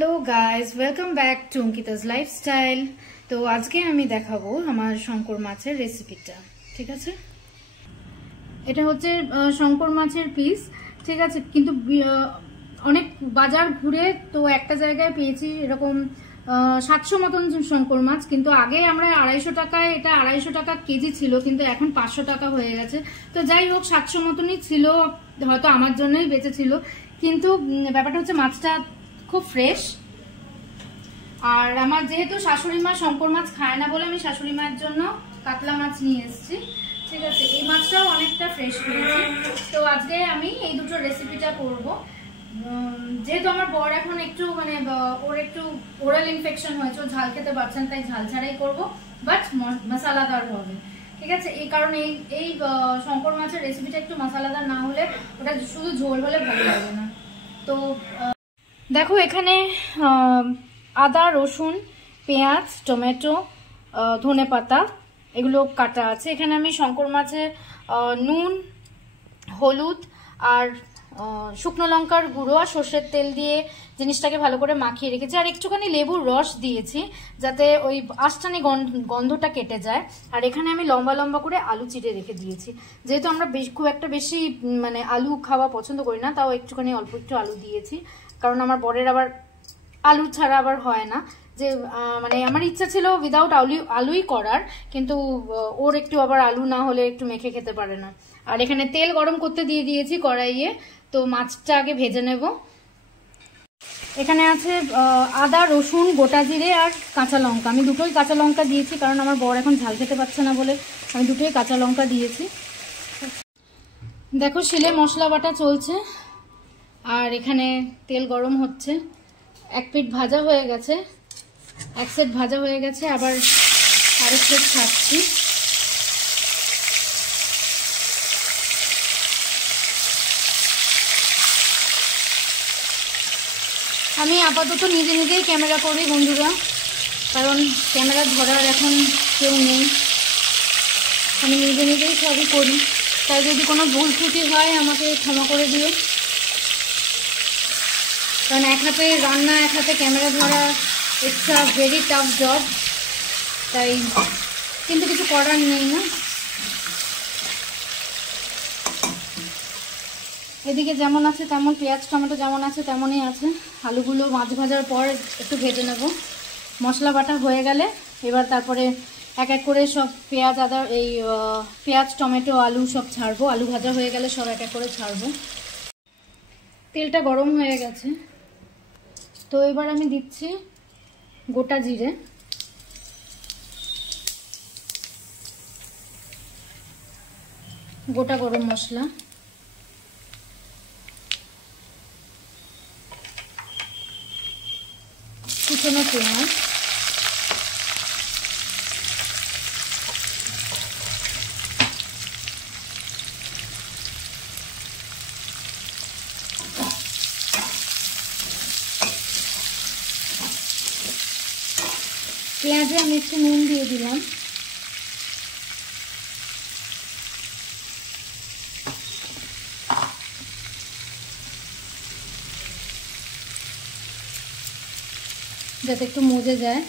Hello guys welcome back to Ankita's lifestyle. तो आज के আমি দেখাবো আমার শঙ্কর মাছের রেসিপিটা। ঠিক আছে, এটা হচ্ছে শঙ্কর মাছের পিস। ঠিক আছে, কিন্তু অনেক বাজার ঘুরে তো একটা জায়গায় পেয়েছি এরকম 700 মতন শঙ্কর মাছ, কিন্তু আগে আমরা 250 টাকায়, এটা 250 টাকা কেজি ছিল, কিন্তু এখন 500 টাকা হয়ে গেছে। তো যাই হোক 700 মতনই ছিল, হয়তো আমার জন্যই বেঁচে ছিল, কিন্তু ব্যাপারটা হচ্ছে মাছটা খুব ফ্রেশ। আর আমার যেহেতু শাশুড়ি মা শঙ্কর মাছ খায় না বলে আমি শাশুড়ি মায়ের জন্য কাতলা মাছ নিয়ে এসেছি। ঠিক আছে, এই মাছটাও অনেকটা ফ্রেশ করেছি। তো আজকে আমি এই দুটো রেসিপিটা করব। যেহেতু আমার বর এখন একটু ওর একটু ওরাল ইনফেকশন হয়েছে, ও ঝাল খেতে পারছেন, তাই ঝাল ছাড়াই করবো, বাট মশলাদার হবে। ঠিক আছে, এই কারণে এই শঙ্কর মাছের রেসিপিটা একটু মশলাদার না হলে ওটা শুধু ঝোল হলে ভালো লাগে না। তো দেখো এখানে আদা, রসুন, পেঁয়াজ, টমেটো, ধনেপাতা এগুলো কাটা আছে। এখানে আমি শঙ্কর মাছে নুন, হলুদ আর শুকনো লঙ্কার গুঁড়ো আর সর্ষের তেল দিয়ে জিনিসটাকে ভালো করে মাখিয়ে রেখেছি, আর একটুখানি লেবুর রস দিয়েছি যাতে ওই আষ্টানি গন্ধটা কেটে যায়। আর এখানে আমি লম্বা লম্বা করে আলু চিড়ে রেখে দিয়েছি। যেহেতু আমরা খুব একটা বেশি আলু খাওয়া পছন্দ করি না, তাও একটুখানি অল্প একটু আলু দিয়েছি, কারণ আমার বরের আবার আলু ছাড়া আবার হয় না। যে আমার ইচ্ছা ছিল উইদাউট আলুই করার, কিন্তু ওর একটু আবার আলু না হলে একটু মেখে খেতে পারে না। আর এখানে তেল গরম করতে দিয়ে দিয়েছি কড়াইয়ে, তো মাছটা আগে ভেজে নেব। এখানে আছে আদা, রসুন, গোটা জিরে আর কাঁচা লঙ্কা। আমি দুটোই কাঁচা লঙ্কা দিয়েছি, কারণ আমার বর এখন ঝাল খেতে পারছে না বলে আমি দুটোই কাঁচা লঙ্কা দিয়েছি। দেখো শিলে মশলা বাটা চলছে, আর এখানে তেল গরম হচ্ছে। এক পিঠ ভাজা হয়ে গেছে, এক সেট ভাজা হয়ে গেছে, আবার আরেক সেট ছাড়ছি। আমি আপাতত নিজে নিজেই ক্যামেরা করি বন্ধুরা, কারণ ক্যামেরা ধরার এখন কেউ নেই, আমি নিজে নিজেই সবই করি। তাই যদি কোনো ভুল ত্রুটি হয় আমাকে ক্ষমা করে দিও, কারণ এক হাতে রান্না এক হাতে ক্যামেরা ধরা it's a very tough job, তাই কিন্তু কিছু করার নেই না। এদিকে যেমন আছে তেমন, পেঁয়াজ টমেটো যেমন আছে তেমনই আছে। আলুগুলো মাছ ভাজার পর একটু ভেজে নেব। মশলা বাটা হয়ে গেলে এবার তারপরে এক এক করে সব পেঁয়াজ, আদা, এই পেঁয়াজ, টমেটো, আলু সব ছাড়বো। আলু ভাজা হয়ে গেলে সব এক এক করে ছাড়বো। তেলটা গরম হয়ে গেছে, তো এবার আমি দিচ্ছি গোটা জিরে, গোটা গরম মশলা, কুচনো পেঁয়াজ, পেঁয়াজে আমি একটু নুন দিয়ে দিলাম, যাতে একটু মজে যায়।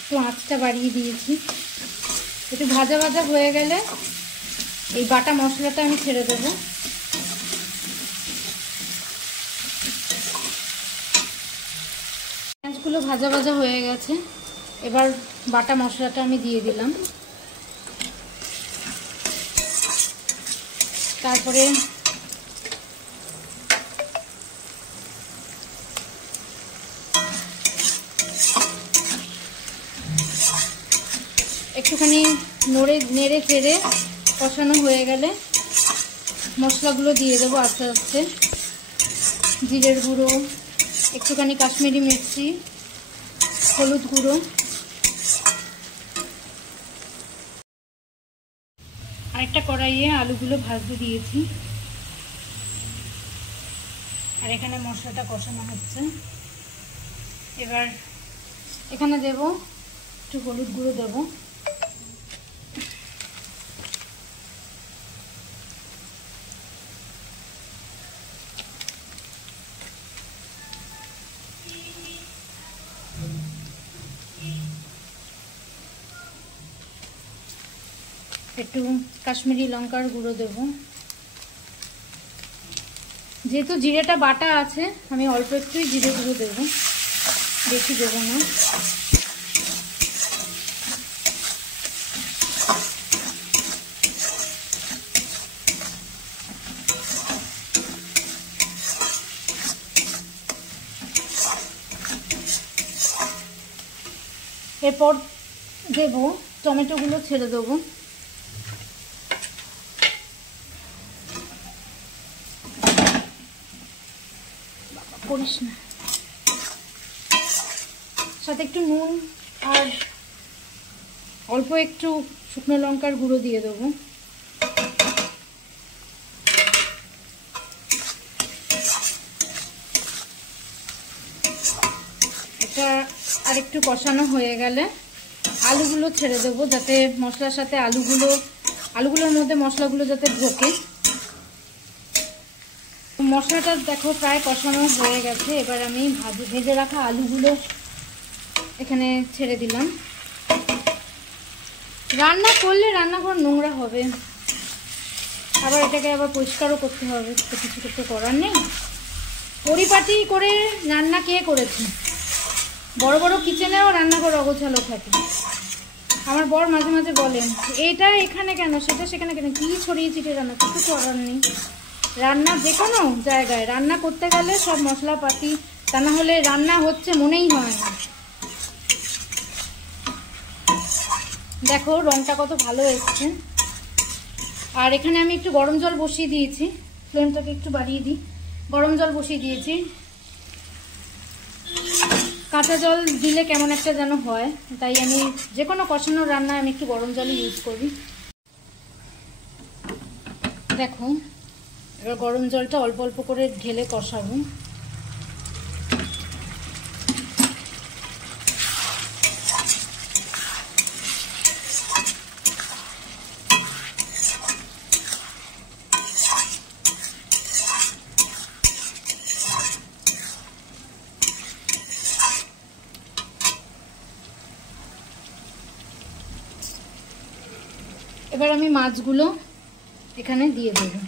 একটু আঁচটা বাড়িয়ে দিয়েছি। একটু ভাজা ভাজা হয়ে গেলে এই বাটা মশলাটা আমি ছেড়ে দেবো। পেঁয়াজগুলো ভাজা ভাজা হয়ে গেছে, এবার বাটা মশলাটা আমি দিয়ে দিলাম। তারপরে একটুখানি নেড়ে চেড়ে কষানো হয়ে গেলে মশলাগুলো দিয়ে দেবো আস্তে আস্তে। জিরের গুঁড়ো, একটুখানি কাশ্মীরি মির্চি, হলুদ গুঁড়ো, আরেকটা কড়াইয়ে আলুগুলো ভাজতে দিয়েছি, আর এখানে মশলাটা কষানো হচ্ছে। এবার এখানে দেব একটু হলুদ গুঁড়ো দেব, একটু কাশ্মীরি লঙ্কার গুঁড়ো দেব। যেহেতু জিরেটা বাটা আছে আমি অল্প একটুই জিরে গুঁড়ো দেব, বেশি দেব না। এরপর দেব টমেটোগুলো, ছেড়ে দেবো। করিস না। সাথে একটু নুন আর অল্প একটু শুকনো লঙ্কার গুঁড়ো দিয়ে দেবো। এটা আর একটু কষানো হয়ে গেলে আলুগুলো ছেড়ে দেবো, যাতে মশলার সাথে আলুগুলোর মধ্যে মশলাগুলো যাতে ঢোকে। মশলাটা দেখো প্রায় কষানো হয়ে গেছে। এবার আমি ভেজে রাখা আলুগুলো এখানে ছেড়ে দিলাম। রান্না করলে রান্নাঘর নোংরা হবে, আবার এটাকে আবার পরিষ্কারও করতে হবে, তো কিছু করতে করার নেই। পরিপাটি করে রান্না কে করেছে? বড় বড় কিচেনেও রান্নাঘর অগোছালো থাকে। আমার বর মাঝে মাঝে বলেন এটা এখানে কেন, সেটা সেখানে কেন, কি ছড়িয়ে ছিটিয়ে রান্না, কিছু করার নেই। রান্না যে কোনো জায়গায় রান্না করতে গেলে সব মশলাপাতি, তা না হলে রান্না হচ্ছে মনেই হয় না। দেখো রংটা কত ভালো এসছে। আর এখানে আমি একটু গরম জল বসিয়ে দিয়েছি, ফ্লেমটাকে একটু বাড়িয়ে দিই। গরম জল বসিয়ে দিয়েছি। কাঁচা জল দিলে কেমন একটা যেন হয়, তাই আমি যে কোনো কষানো রান্নায় আমি একটু গরম জলই ইউজ করি। দেখো এবার গরম জলটা অল্প অল্প করে ঢেলে কষাবো। এবার আমি মাছগুলো এখানে দিয়ে দেবো।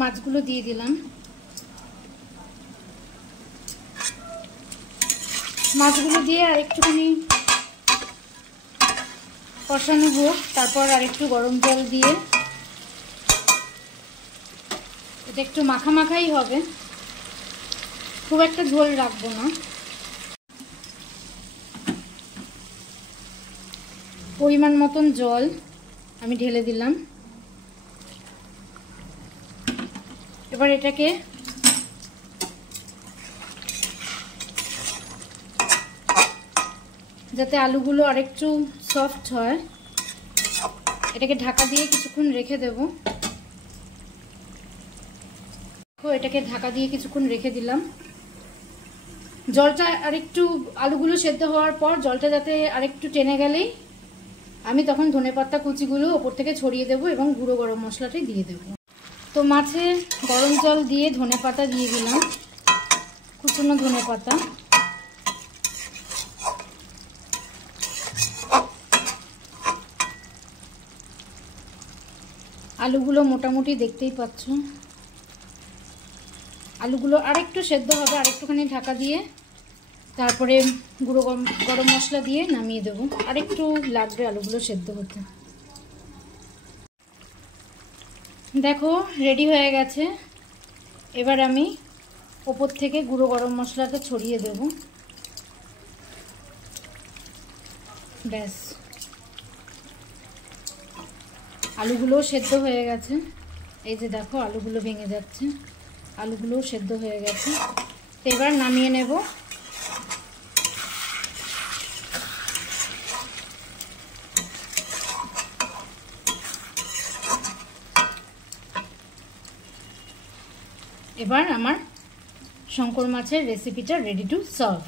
মাছগুলো দিয়ে দিলাম। মাছগুলো দিয়ে আর একটুখানি কষানো হোক, তারপর আর একটু গরম জল দিয়ে এটা একটু মাখা মাখাই হবে, খুব একটা ঝোল রাখবো না। পরিমাণ মতন জল আমি ঢেলে দিলাম। এবার এটাকে যাতে আলুগুলো আরেকটু সফট হয়, এটাকে ঢাকা দিয়ে কিছুক্ষণ রেখে দেব। এটাকে ঢাকা দিয়ে কিছুক্ষণ রেখে দিলাম। জলটা আরেকটু, আলুগুলো সেদ্ধ হওয়ার পর জলটা যাতে আরেকটু টেনে গেলেই আমি তখন ধনেপাতা কুচিগুলো ওপর থেকে ছড়িয়ে দেব এবং গুঁড়ো গরম মশলাটাই দিয়ে দেব। তো মাছে গরম জল দিয়ে ধনেপাতা দিয়ে দিলাম, কুচনো ধনেপাতা। আলুগুলো মোটামুটি দেখতেই পাচ্ছ, আলুগুলো আরেকটু সেদ্ধ হবে, আরেকটুখানি ঢাকা দিয়ে তারপরে গুঁড়ো গরম মশলা দিয়ে নামিয়ে দেবো। আরেকটু লাগবে আলুগুলো সেদ্ধ হতে। দেখো রেডি হয়ে গেছে। এবার আমি ওপর থেকে গুঁড়ো গরম মশলাটা ছড়িয়ে দেব। ব্যাস, আলুগুলোও সেদ্ধ হয়ে গেছে। এই যে দেখো আলুগুলো ভেঙে যাচ্ছে, আলুগুলোও সেদ্ধ হয়ে গেছে। তো এবার নামিয়ে নেব। এবার আমার শঙ্কর মাছের রেসিপিটা রেডি টু সার্ভ।